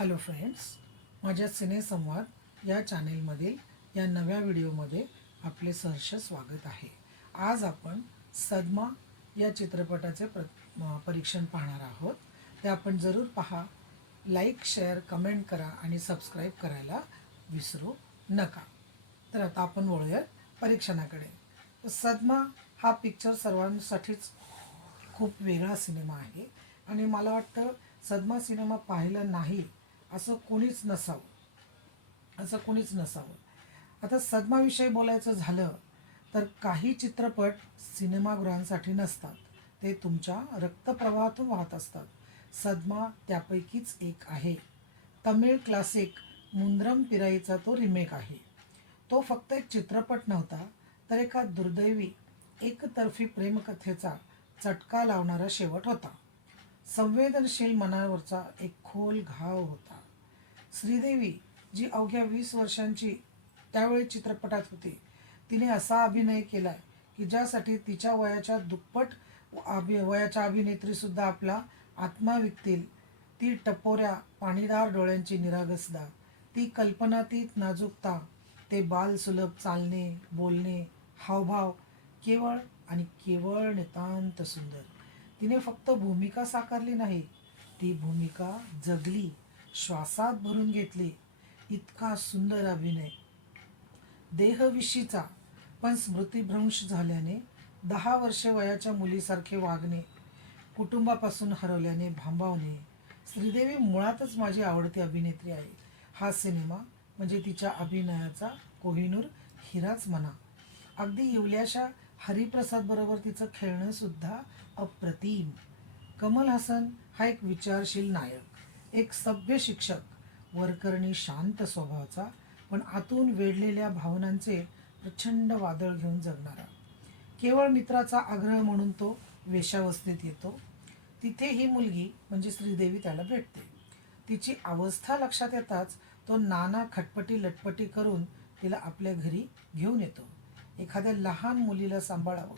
Hello friends, माझ्या सिनेसंवाद या चॅनेलमधील या नव्या व्हिडिओमध्ये आपले सहर्ष स्वागत आहे. आज आपण सदमा या चित्रपटाचे परीक्षण पाहणार आहोत. ते आपण जरूर पहा. लाईक, शेअर, कमेंट करा आणि सबस्क्राईब करायला विसरू नका. तर आता आपण वळूया परीक्षणाकडे. सदमा हा पिक्चर सर्वांसाठीच खूप वेगळा सिनेमा आहे आणि मला वाटतं सदमा सिनेमा पाहिला नाही असं कोणीच नसावं. आता सदमाविषयी बोलायचं झालं तर काही चित्रपट सिनेमागृहांसाठी नसतात, ते तुमच्या रक्तप्रवाहातून वाहत असतात. सदमा त्यापैकीच एक आहे. तमिळ क्लासिक मुंद्रम पिराईचा तो रिमेक आहे. तो फक्त एक चित्रपट नव्हता, तर एका दुर्दैवी एकतर्फी प्रेमकथेचा चटका लावणारा शेवट होता. संवेदनशील मनावरचा एक खोल घाव होता. श्रीदेवी, जी अवघ्या 20 वर्षांची त्यावेळी चित्रपटात होती, तिने असा अभिनय केला की ज्यासाठी तिच्या वयाच्या दुप्पट वयाच्या अभिनेत्रीसुद्धा आपला आत्मा विकतील. ती टपोऱ्या पाणीदार डोळ्यांची निरागसता, ती कल्पनातीत नाजूकता, ते बालसुलभ चालणे, बोलणे, हावभाव, केवळ आणि केवळ नितांत सुंदर. तिने फक्त भूमिका साकारली नाही, ती भूमिका जगली, श्वासात भरून घेतली. इतका सुंदर अभिनय. देहविशीचा पण स्मृतिभ्रंश झाल्याने, 10 वर्षे वयाच्या मुलीसारखे वागणे, कुटुंबापासून हरवल्याने भांबावणे. श्रीदेवी मुळातच माझी आवडती अभिनेत्री आहे. हा सिनेमा म्हणजे तिच्या अभिनयाचा कोहिनूर हिराच म्हणा. अगदी येवल्याशा हरिप्रसाद बरोबर तिचं खेळणं सुद्धा अप्रतिम. कमल हसन हा एक विचारशील नायक, एक सभ्य शिक्षक, वरकरणी शांत स्वभावाचा, पण आतून वेढलेल्या भावनांचे प्रचंड वादळ घेऊन जगणारा. केवळ मित्राचा आग्रह म्हणून तो वेश्यावस्थेत येतो. तिथे ही मुलगी म्हणजे श्रीदेवी त्याला भेटते. तिची अवस्था लक्षात येताच तो नाना खटपटी लटपटी करून तिला आपल्या घरी घेऊन येतो. एखाद्या लहान मुलीला सांभाळावं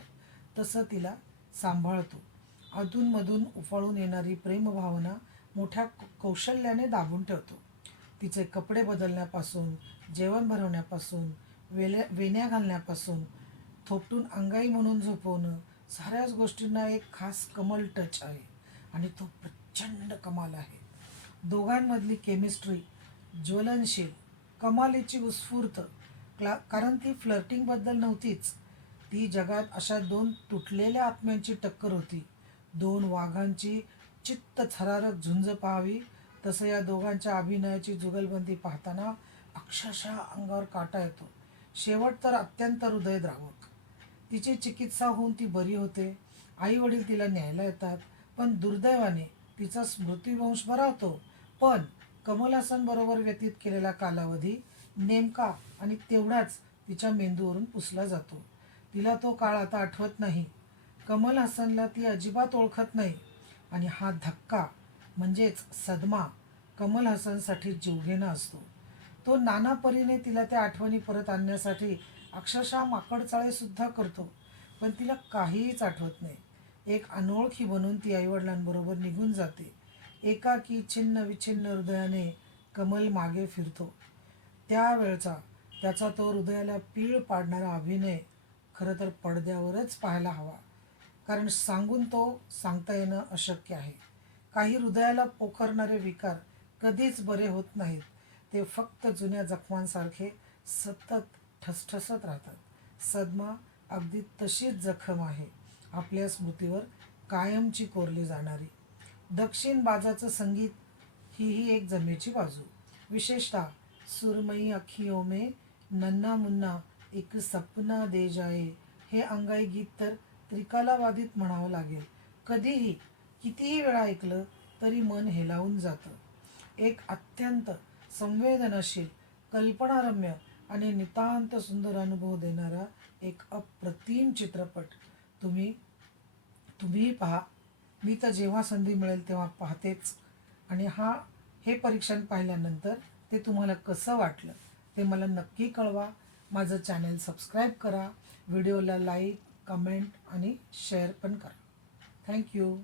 तसं तिला सांभाळतो. अधूनमधून उफाळून येणारी प्रेमभावना मोठ्या कौशल्याने दाबून ठेवतो. तिचे कपडे बदलण्यापासून, जेवण बनवण्यापासून, वेण्या घालण्यापासून, थोपटून अंगाई म्हणून झोपवणं, साऱ्याच गोष्टींना एक खास कमल टच आहे आणि तो प्रचंड कमाल आहे. दोघांमधली केमिस्ट्री ज्वलनशील, कमालीची उत्स्फूर्त. कारण ती फ्लर्टिंगबद्दल नव्हतीच, ती जगात अशा 2 तुटलेल्या आत्म्यांची टक्कर होती. 2 वाघांची चित्त थरारक झुंज पाहावी तसं या दोघांच्या अभिनयाची जुगलबंदी पाहताना अक्षरशः अंगावर काटा येतो. शेवट तर अत्यंत हृदयद्रावक. तिची चिकित्सा होऊन ती बरी होते. आई वडील तिला न्यायला येतात, पण दुर्दैवाने तिचा स्मृतिवंश बरा होतो. पण कमल हसन बरोबर व्यतीत केलेला कालावधी नेमका आणि तेवढाच तिच्या मेंदूवरून पुसला जातो. तिला तो काळ आता आठवत नाही. कमल हसनला ती अजिबात ओळखत नाही आणि हा धक्का म्हणजेच सदमा कमल हसनसाठी जीवघेणा असतो. तो नाना परीने तिला त्या आठवणी परत आणण्यासाठी अक्षरशः माकडचाळेसुद्धा करतो, पण तिला काहीच आठवत नाही. एक अनोळखी बनून ती आईवडिलांबरोबर निघून जाते. एकाकी छिन्न विछिन्न हृदयाने कमल मागे फिरतो. त्यावेळचा त्याचा तो हृदयाला पीळ पाडणारा अभिनय खरं तर पडद्यावरच पाहायला हवा, कारण सांगून तो सांगता येणं अशक्य आहे. काही हृदयाला पोखरणारे विकार कधीच बरे होत नाहीत, ते फक्त जुन्या जखमांसारखे सतत ठसठसत राहतात. सदमा अगदी तशीच जखम आहे, आपल्या स्मृतीवर कायमची कोरली जाणारी. दक्षिण बाजाचं संगीत ही एक जमेची बाजू. विशेषतः सुरमई अखियों में नन्ना मुन्ना एक सपना दे जाए, हे अंगाई गीत तर त्रिकालावादित म्हणावं लागेल. कधीही कितीही वेळा ऐकलं तरी मन हेलावून जातं. एक अत्यंत संवेदनशील, कल्पनारम्य आणि नितांत सुंदर अनुभव देणारा एक अप्रतिम चित्रपट. तुम्हीही पहा. मी तर जेव्हा संधी मिळेल तेव्हा पाहतेच. आणि हे परीक्षण पाहिल्यानंतर ते तुम्हाला कसं वाटलं ते मला नक्की कळवा. माझं चॅनल सबस्क्राईब करा, व्हिडिओला लाईक, कमेंट आणि शेअर पण करा. थँक्यू.